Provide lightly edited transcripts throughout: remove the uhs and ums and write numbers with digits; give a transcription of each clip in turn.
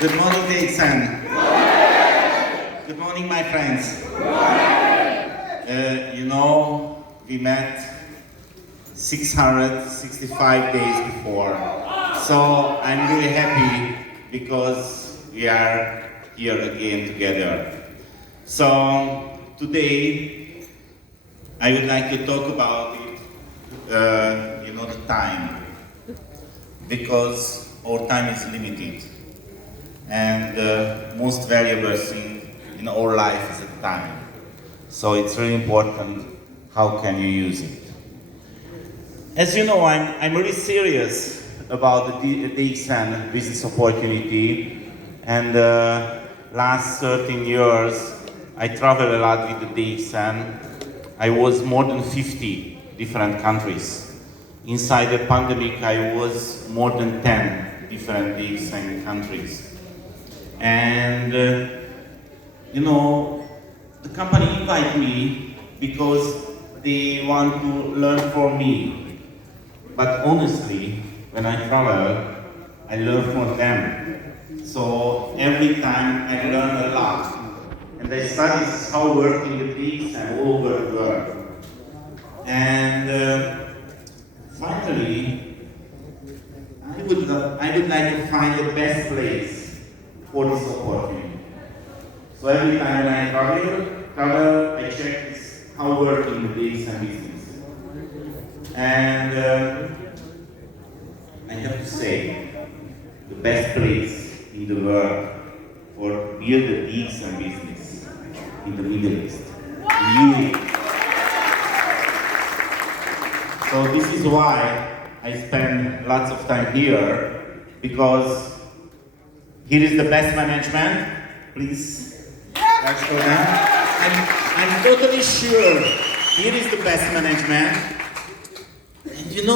Good morning, Dixon. Good morning, my friends. We met 665 days before. So I'm really happy because we are here again together. So today I would like to talk about it, the time, because our time is limited. And the most valuable thing in our life is the time. So it's really important how can you use it. As you know, I'm really serious about the DXN business opportunity, and last 13 years I travel a lot with the DXN. I was more than 50 different countries. Inside the pandemic I was more than 10 different DXN countries. And the company invited me because they want to learn from me. But honestly, when I travel, I learn from them. So every time I learn a lot. And I study how working the things and all over the world. And finally, I would like to find the best place for this opportunity. So every time when I travel, I check how working the days and business. And I have to say, the best place in the world for build the deals and business in the Middle East, in UAE. So this is why I spend lots of time here, because here is the best management. Please, that's for them. I'm totally sure here is the best management. And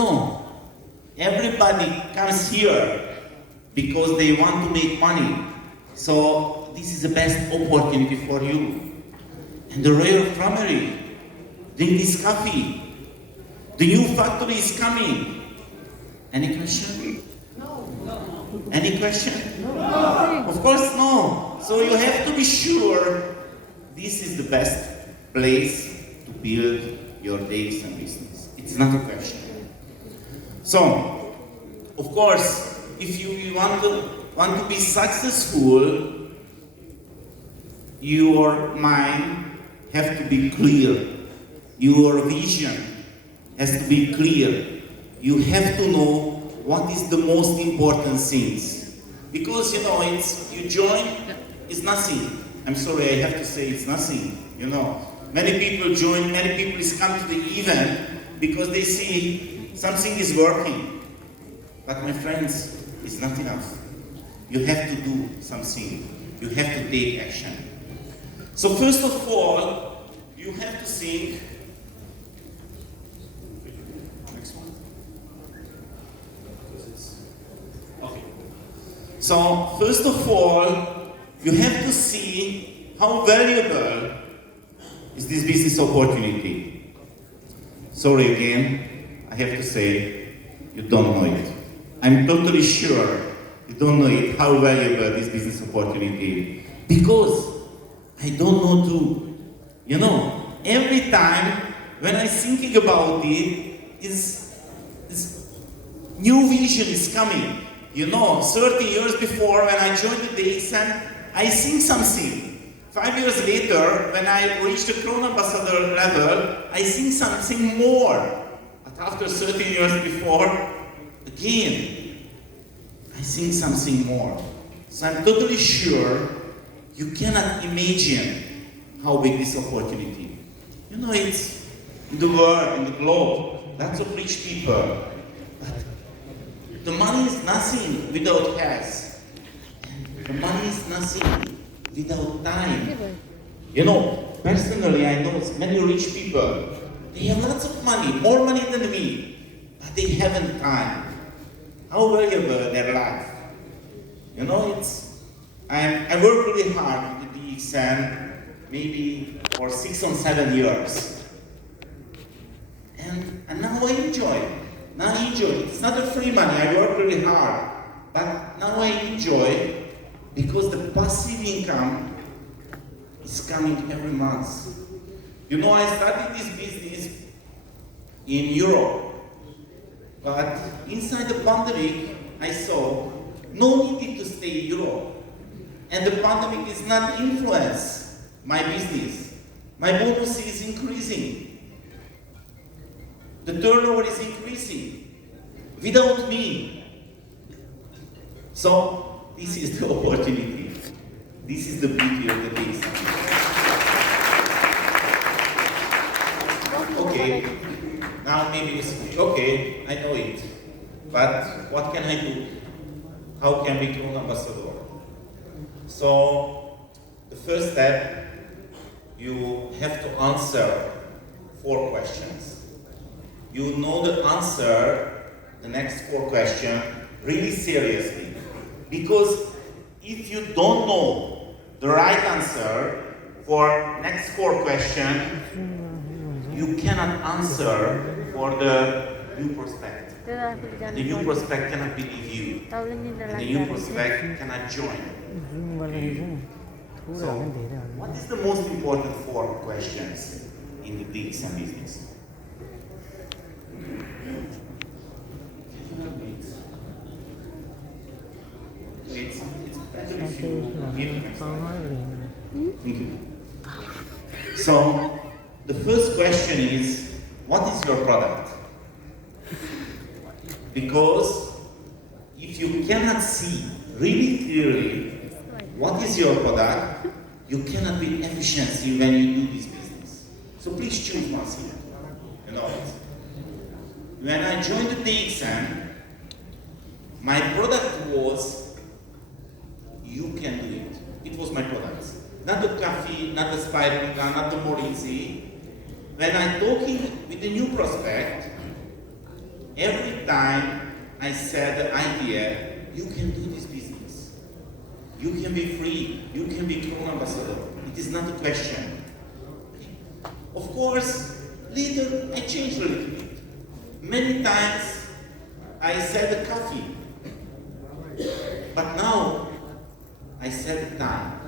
everybody comes here because they want to make money. So this is the best opportunity for you. And the Royal Family, drink this coffee. The new factory is coming. Any question? Any question? No. Of course no. So you have to be sure this is the best place to build your days and business. It's not a question. So, of course, if you want to be successful, your mind has to be clear. Your vision has to be clear. You have to know what is the most important things. Because, you join, it's nothing. I'm sorry, I have to say it's nothing. Many people join, many people come to the event because they see something is working. But my friends, it's not enough. You have to do something. You have to take action. So first of all, you have to think. So, first of all, you have to see how valuable is this business opportunity. Sorry again, I have to say, you don't know it. I'm totally sure you don't know it, how valuable this business opportunity is. Because I don't know too. Every time when I'm thinking about it, this new vision is coming. 30 years before when I joined the DXN, I think something. 5 years later, when I reached the Crown Ambassador level, I think something more. But after 13 years before, again, I think something more. So I'm totally sure you cannot imagine how big this opportunity. It's in the world, in the globe, lots of rich people. The money is nothing without health. The money is nothing without time. Personally I know many rich people. They have lots of money, more money than me, but they haven't time. How valuable their life. I work really hard with the DXN, maybe for 6 or 7 years. And now I enjoy it. Now I enjoy it. It's not a free money, I work really hard. But now I enjoy because the passive income is coming every month. You know, I started this business in Europe, but inside the pandemic, I saw no need to stay in Europe. And the pandemic is not influence my business. My bonus is increasing. The turnover is increasing without me. So this is the opportunity. This is the beauty of the business. Okay, now maybe you say, okay, I know it, but what can I do? How can we become an ambassador? So, the first step, you have to answer 4 questions. You know the answer, the next 4 questions, really seriously. Because if you don't know the right answer for next 4 questions, you cannot answer for the new prospect. The new prospect cannot believe you. And the new prospect cannot join you. So, what is the most important 4 questions in the DXM business? It's better if you give Thank you. So, the first question is, what is your product? Because if you cannot see really clearly what is your product, you cannot be efficient when you do this business. So please choose one thing. You know it. When I joined the DXM, my product was, you can do it. It was my product. Not the coffee, not the spirulina, not the morinzi. When I'm talking with the new prospect, every time I said the idea, you can do this business. You can be free. You can be Crown Ambassador. It is not a question. Of course, later I changed a little bit. Many times I said the coffee. But now I said the time.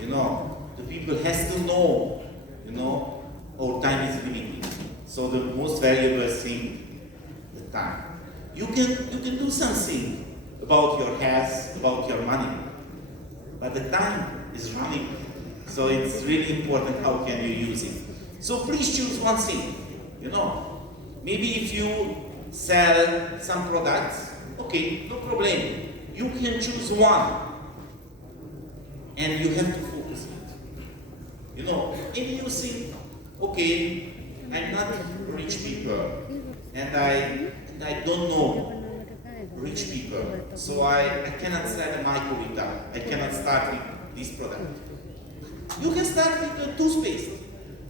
You know, the people has to know, you know, our time is limited. So the most valuable thing, the time. You can do something about your health, about your money, but the time is running. So it's really important how can you use it. So please choose one thing. You know, maybe if you sell some products, okay, no problem. You can choose one, and you have to focus it. You know, if you think, okay, I'm not rich people, and I don't know rich people, so I cannot sell a microwave. I cannot start with this product. You can start with the toothpaste.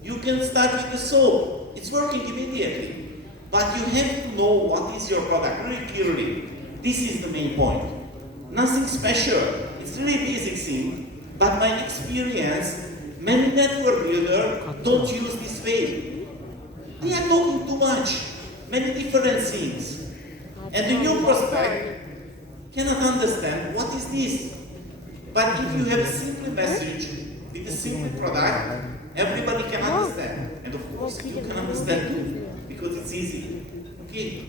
You can start with the soap. It's working immediately. But you have to know what is your product really clearly. This is the main point. Nothing special. It's really basic thing. But my experience, many network builders don't use this way. They are talking too much. Many different things. And the new prospect cannot understand what is this. But if you have a simple message with a simple product, everybody can understand. And of course, you can understand too, because it's easy. Okay?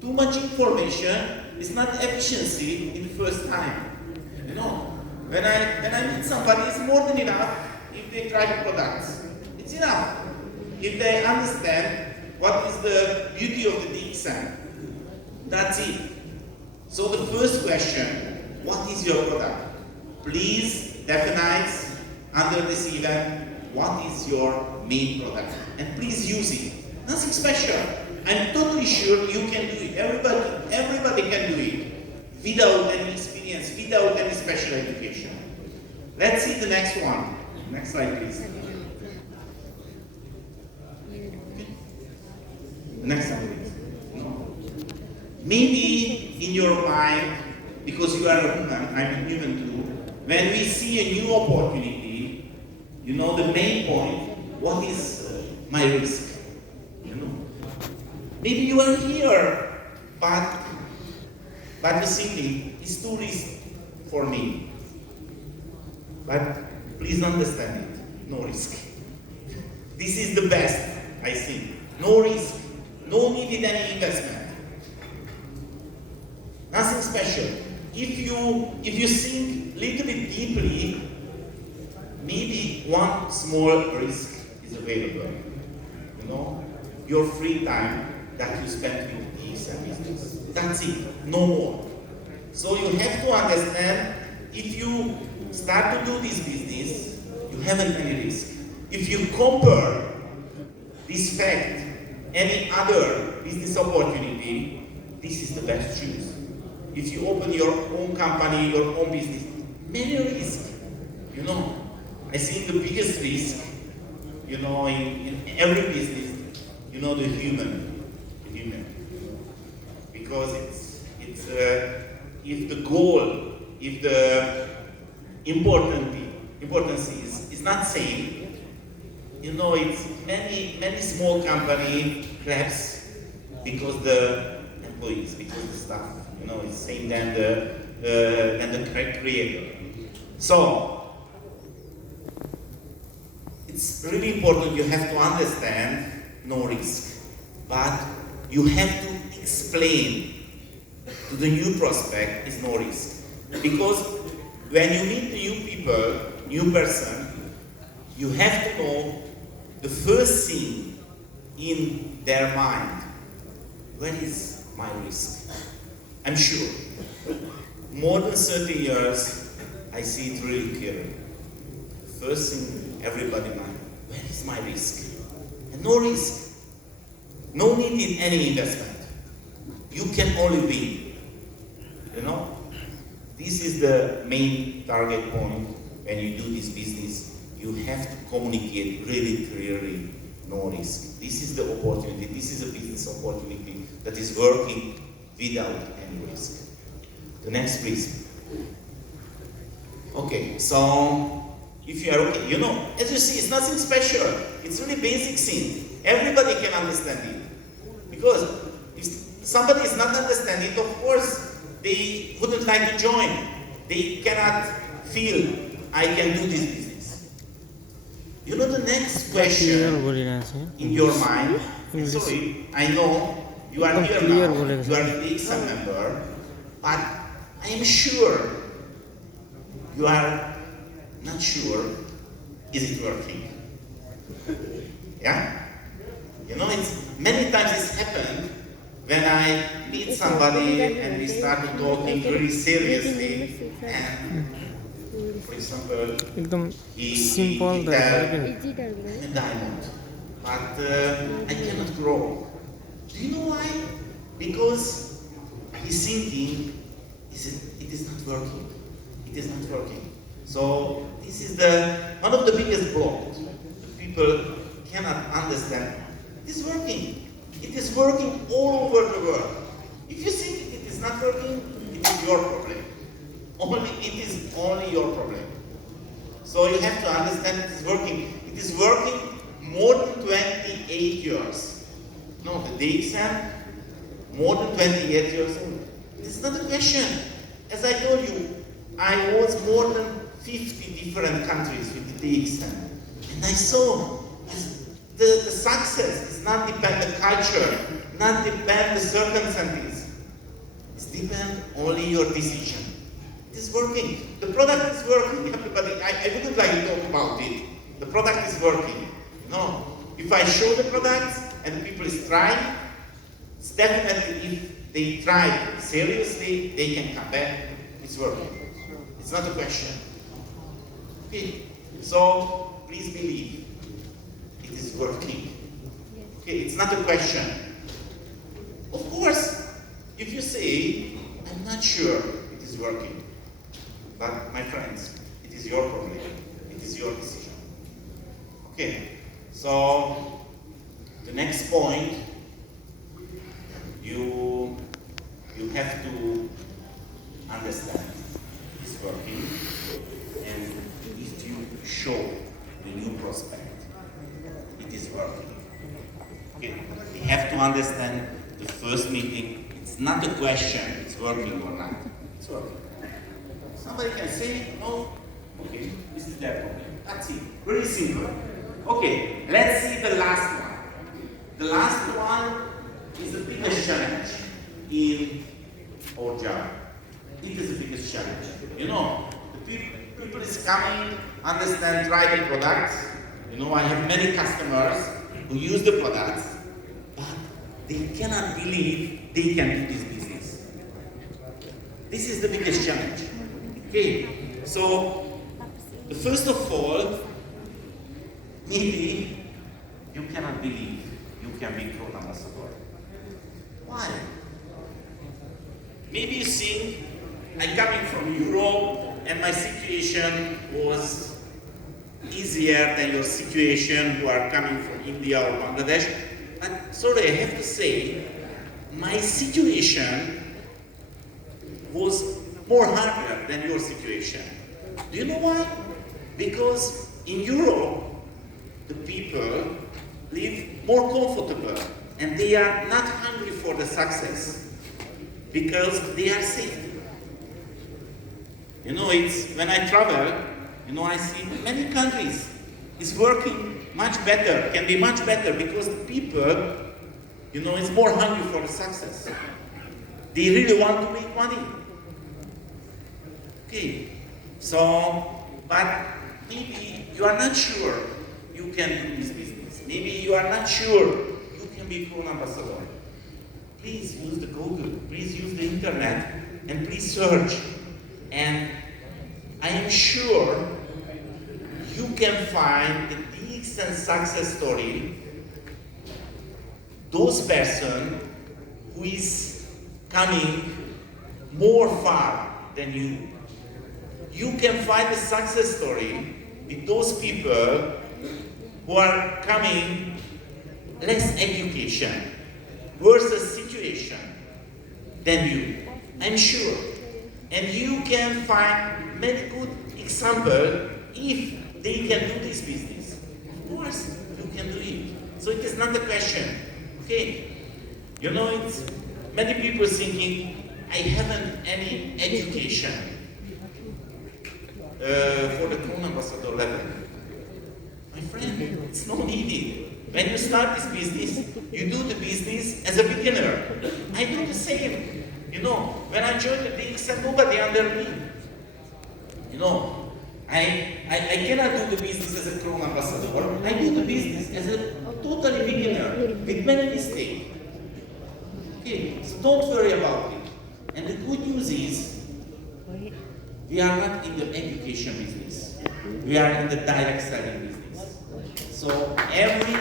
Too much information is not efficiency in the first time. You know, when I meet somebody, it's more than enough if they try the products. It's enough if they understand what is the beauty of the DXM. That's it. So the first question, what is your product? Please define under this event what is your main product. And please use it. Nothing special. I'm totally sure you can do it. Everybody can do it without any experience, without any special education. Let's see the next one. Next slide, please. Next one, please. No. Maybe in your mind, because you are a human, I'm a human too, when we see a new opportunity, you know the main point, what is my risk? You know. Maybe you are here, but the thinking is too risky. for me. But please understand it, no risk. This is the best, I think. No risk, no needed any investment. Nothing special. If you think a little bit deeply, maybe one small risk is available. You know, your free time that you spend with this and business. That's it, no more. So you have to understand, if you start to do this business, you haven't any risk. If you compare this fact, any other business opportunity, this is the best choice. If you open your own company, your own business, many risks. You know, I think the biggest risk, you know, in every business, you know, the human. Because it's if the goal, if the importance is not same, you know, it's many small company collapse because the employees, because the staff, you know, it's same than the creator. So it's really important. You have to understand no risk, but you have to explain to the new prospect is no risk. Because when you meet new people, new person, you have to know the first thing in their mind. Where is my risk? I'm sure. More than 30 years, I see it really clearly. First thing everybody mind, where is my risk? And no risk. No need in any investment. You can only win. You know? This is the main target point when you do this business. You have to communicate really clearly, no risk. This is the opportunity. This is a business opportunity that is working without any risk. The next, please. Okay, so if you are okay, you know, as you see, it's nothing special. It's really basic thing. Everybody can understand it. Because if somebody is not understanding it, of course, they wouldn't like to join. They cannot feel, I can do this business. You know the next question in your mind, sorry, I know you are here now, you are the exam member, but I am sure you are not sure, is it working? Yeah? You know, many times it's happened when I meet somebody and we start talking very seriously, and for example, he tell a diamond, but I cannot grow. Do you know why? Because he's thinking, it is not working. It is not working. So this is one of the biggest blocks. People cannot understand. It is working. It is working all over the world. If you think it is not working, it is your problem. It is only your problem. So you have to understand it is working. It is working more than 28 years. No, the DXM, more than 28 years old. This is not a question. As I told you, I was more than 50 different countries with the DXM. And I saw the success is not depend the culture, not depend the circumstances. It depends only your decision. It is working. The product is working. Everybody, I wouldn't like to talk about it. The product is working. No. If I show the product and the people is trying, it's definitely if they try seriously, they can come back. It's working. It's not a question. Okay. So please believe it is working. Okay, it's not a question. Of course, if you say, I'm not sure it is working, but my friends, it is your problem. It is your decision. Okay, so the next point, you have to understand it's working, and if you show the new prospect it is working. Okay, we have to understand the first meeting. It's not a question, it's working or not. It's working. Somebody Somebody can say, no, okay, this is their problem. That's it. Very simple. Okay, let's see the last one. The last one is the biggest challenge in our job. It is the biggest challenge. You know, the people is coming, understand, try the products. You know, I have many customers who use the products, but they cannot believe they can do this business. This is the biggest challenge. Okay, so first of all, maybe you cannot believe you can be Crown Ambassador. Why? Maybe you think I'm coming from Europe and my situation was easier than your situation who are coming from India or Bangladesh. But sorry, I have to say, my situation was more harder than your situation. Do you know why? Because in Europe, the people live more comfortable and they are not hungry for the success because they are safe. You know, it's when I travel, you know, I see many countries is working much better, can be much better because the people, you know, is more hungry for the success. They really want to make money. Okay, so, but maybe you are not sure you can do this business. Maybe you are not sure you can be Crown Ambassador. Please use the Google, please use the internet, and please search. And I am sure you can find the decent success story, those person who is coming more far than you. You can find the success story with those people who are coming less education, worse situation than you. I'm sure. And you can find many good examples if they can do this business. Of course, you can do it. So it is not a question. Okay? You know, it's many people thinking, I haven't any education for the Crown Ambassador level. My friend, it's not needed. When you start this business, you do the business as a beginner. I do the same. You know, when I joined the DXM, nobody under me. You know, I cannot do the business as a Crown Ambassador. I do the business as a totally beginner with many mistakes. Okay, so don't worry about it. And the good news is, we are not in the education business. We are in the direct selling business. So every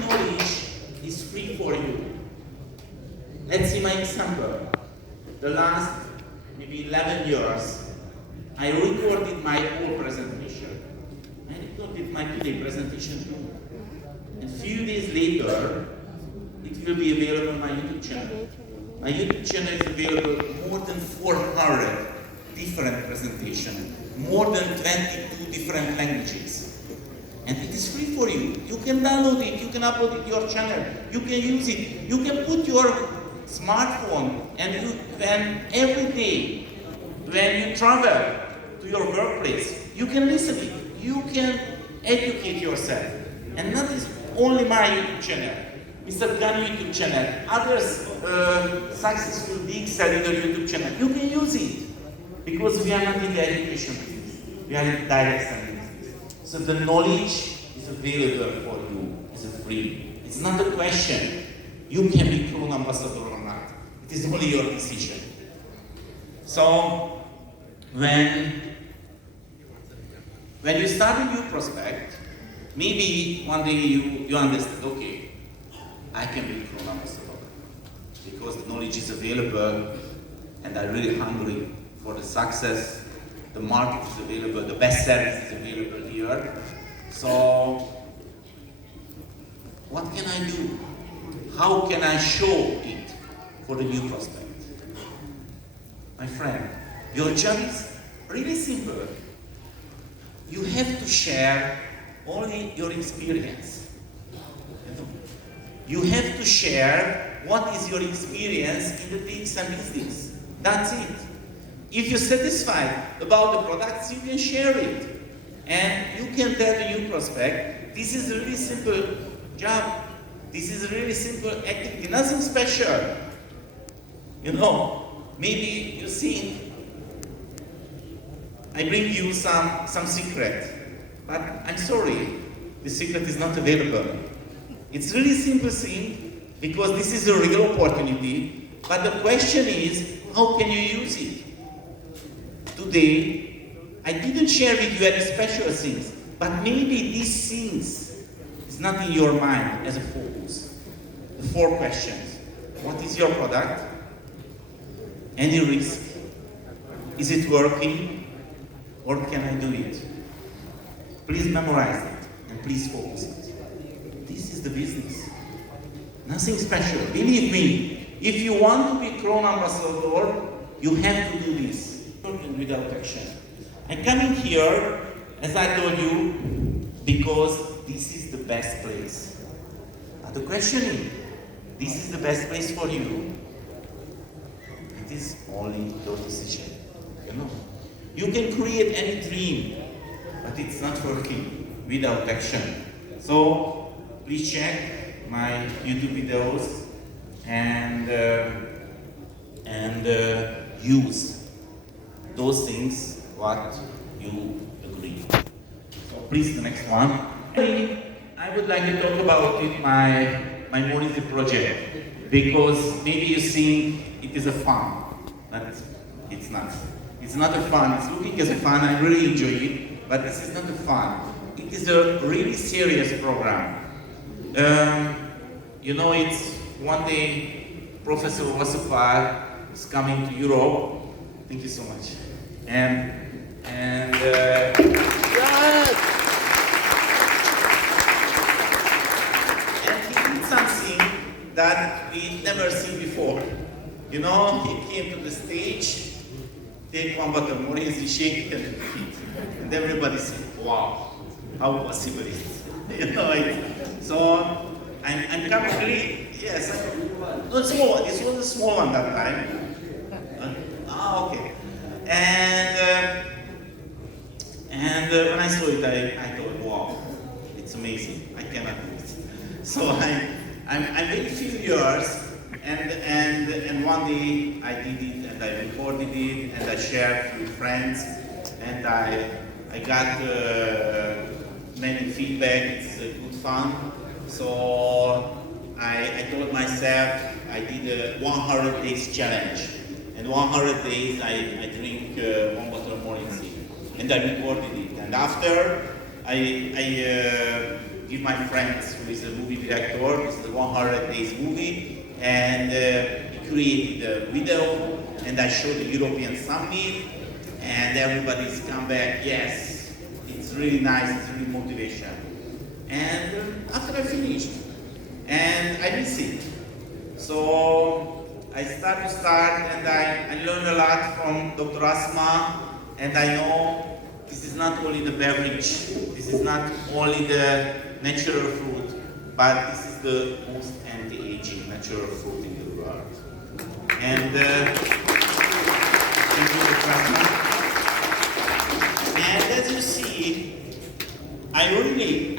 knowledge is free for you. Let's see my example. The last maybe 11 years, I recorded my whole presentation. I recorded my today presentation too. And a few days later, it will be available on my YouTube channel. My YouTube channel is available more than 400 different presentations, more than 22 different languages. And it is free for you. You can download it, you can upload it to your channel, you can use it, you can put your smartphone and every day when you travel to your workplace, you can listen to it, you can educate yourself. And that is only my YouTube channel. Mr. Gunn YouTube channel, others successful big seller YouTube channel, you can use it because we are not in the education business, we are in direct selling business. So the knowledge is available for you, it's free. It's not a question, you can be Crown Ambassador or not. It is only your decision. So when you start a new prospect, maybe one day you understand, okay, I can be Crown Ambassador because the knowledge is available and I'm really hungry for the success. The market is available, the best service is available here. So, what can I do? How can I show it for the new prospect? My friend, your job is really simple. You have to share only your experience. You have to share what is your experience in the DXM business. That's it. If you're satisfied about the products, you can share it. And you can tell the new prospect, this is a really simple job. This is a really simple activity, nothing special. You know, maybe you think, I bring you some secret, but I'm sorry, the secret is not available. It's really simple thing, because this is a real opportunity, but the question is, how can you use it? Today, I didn't share with you any special things, but maybe these things is not in your mind as a focus. The 4 questions. What is your product? Any risk? Is it working? Or can I do it? Please memorize it and please focus it. This is the business. Nothing special. Believe me, if you want to be Crown Ambassador, you have to do this. Without action. I'm coming here, as I told you, because this is the best place. But the question is, this is the best place for you. It is only your decision. You know, you can create any dream, but it's not working without action. So please check my YouTube videos and use those things what you agree. So please, the next one. I would like to talk about it, my Monity project, because maybe you think it is a fun, but it's not. It's not a fun. It's looking as a fun. I really enjoy it, but this is not a fun. It is a really serious program. You know, it's one day Professor Wasapar is coming to Europe. Thank you so much. And Yes! he did something that we never seen before. You know, he came to the stage, take one bottle more easy, shake it and eat. And everybody said, wow, how possible is it? You know, so I'm coming really, yes, not small one, this was a small one that time. Okay. And when I saw it, I thought, wow, it's amazing. I cannot do it. So I'm very few years, and one day I did it, and I recorded it, and I shared with friends, and I got many feedback. It's good fun. So I told myself I did a 100 days challenge. And 100 days I drink 1 bottle of morning tea. And I recorded it. And after, I give my friend, who is a movie director, this is a 100 days movie, and he created a video, and I showed the European Summit, and everybody's come back, yes, it's really nice, it's really motivation. And after I finished, and I miss it. So I start, and I learned a lot from Dr. Asma, and I know this is not only the beverage, this is not only the natural fruit, but this is the most anti-aging natural fruit in the world. And thank you, Dr. Asma. And as you see, I really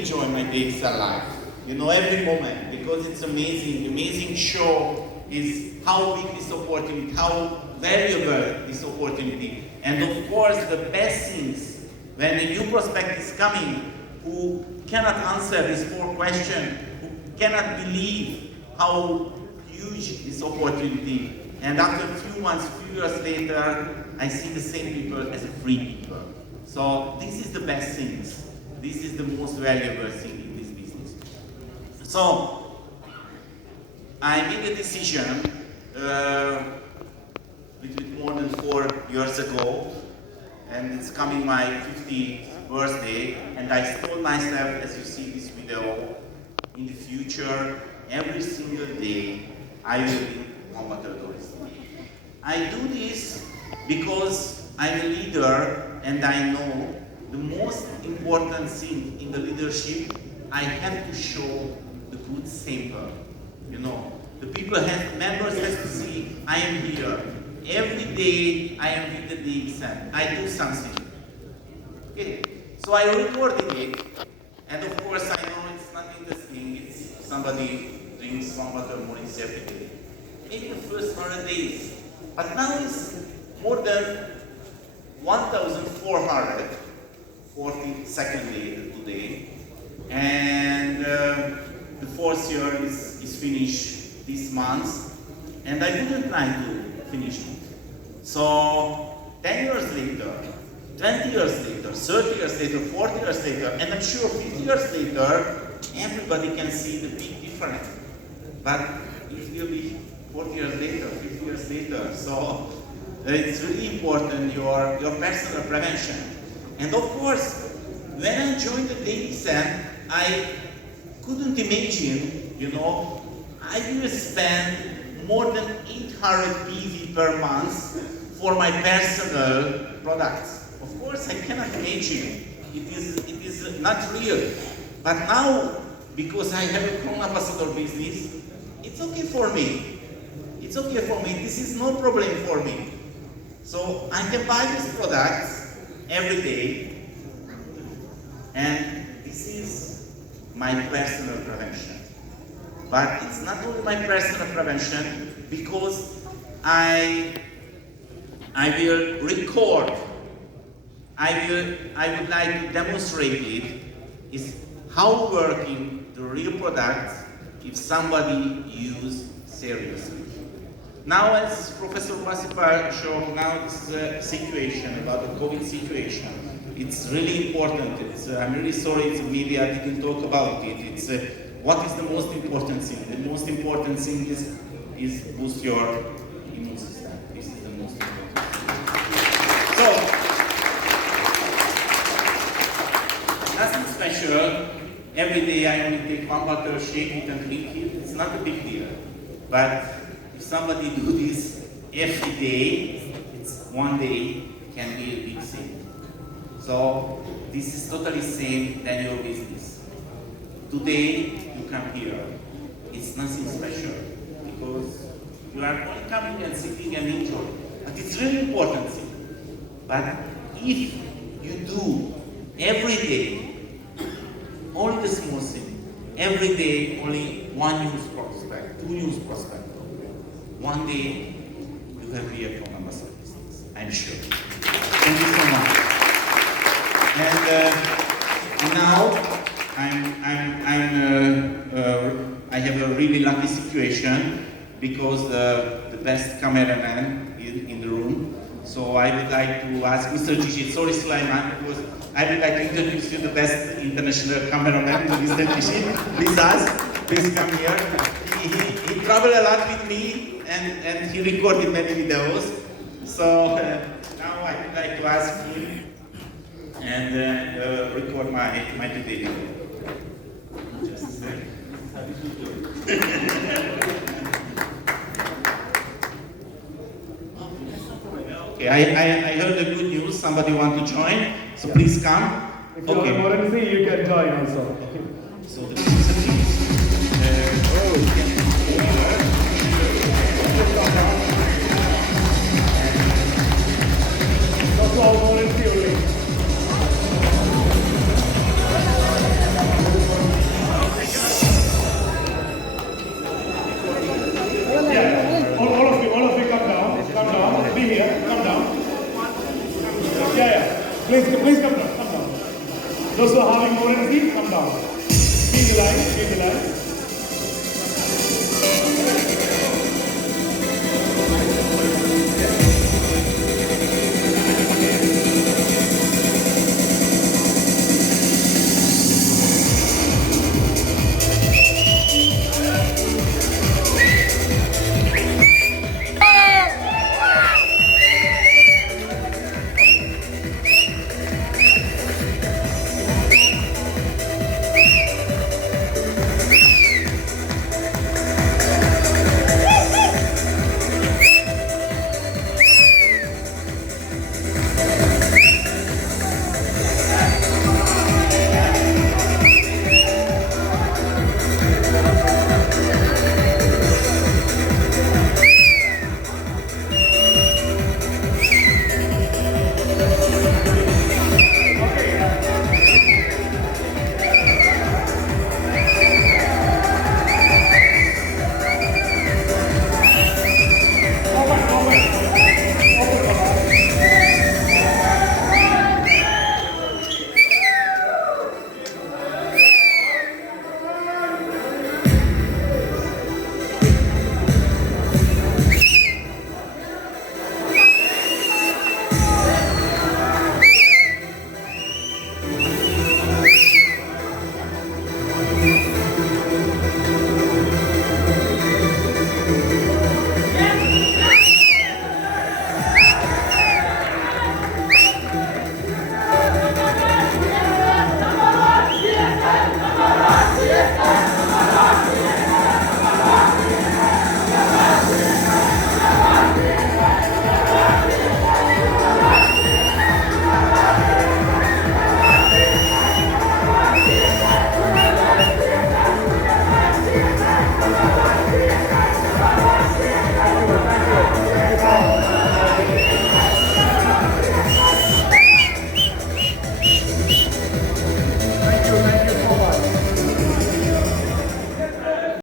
enjoy my daily life. You know, every moment, because it's amazing show is how big this opportunity, how valuable this opportunity. And of course, the best things, when a new prospect is coming, who cannot answer these 4 questions, who cannot believe how huge this opportunity, and after a few months, few years later, I see the same people as free people. So this is the best things. This is the most valuable thing in this business. So I made a decision between more than 4 years ago, and it's coming my 50th birthday, and I told myself, as you see this video, in the future, every single day, I will drink 1 bottle of Doris. I do this because I'm a leader, and I know the most important thing in the leadership, I have to show the good sample You know, the members has to see I am here. Every day I am with the DXN. I do something. Okay, so I recorded it, and of course I know it's not interesting. It's somebody drinks 1 bottle mornings every day. Maybe the first 100 days, but now it's more than 1,440 second later today, and the fourth year is finished this month, and I wouldn't like to finish it. So 10 years later, 20 years later, 30 years later, 40 years later, and I'm sure 50 years later, everybody can see the big difference. But it will be 40 years later, 50 years later. So it's really important your personal prevention. And of course, when I joined the DXN, I couldn't imagine, you know, I will spend more than 800 PV per month for my personal products. Of course, I cannot imagine. It is not real. But now, because I have a Crown Ambassador business, it's okay for me. It's okay for me. This is no problem for me. So I can buy these products every day, and this is my personal prevention. But it's not only my personal prevention, because I will record, I would like to demonstrate it, is how working the real product if somebody use seriously. Now, as Professor Masipar showed, now this is a situation about the COVID situation. It's really important. I'm really sorry the media didn't talk about it. It's what is the most important thing? The most important thing is boost your immune system. This is the most important thing. So, nothing special. Every day I only take 1 bottle, shake it and drink it. It's not a big deal. But if somebody do this every day, it's one day can be a big thing. So this is totally same than your business. Today you come here. It's nothing special because you are only coming and sitting and enjoy. But it's really important thing. But if you do every day only the small thing, every day only 1 news prospect, 2 news prospect, one day you have be a Crown Ambassador business, I'm sure. Thank you so much. And now I have a really lucky situation because the best cameraman is in the room. So I would like to ask Mr. Gigi, sorry Sulaiman, because I would like to introduce you the best international cameraman, Mr. Gigi. Please come here. He traveled a lot with me and he recorded many videos. So now I would like to ask him and record my today video. Just a second. Okay, I heard the good news. Somebody want to join, so please come. If you want more to see, you can join also. So the pizza please. That's all more in theory. Yeah, all of you come down, be here, come down. Yeah, please come down, Those who are having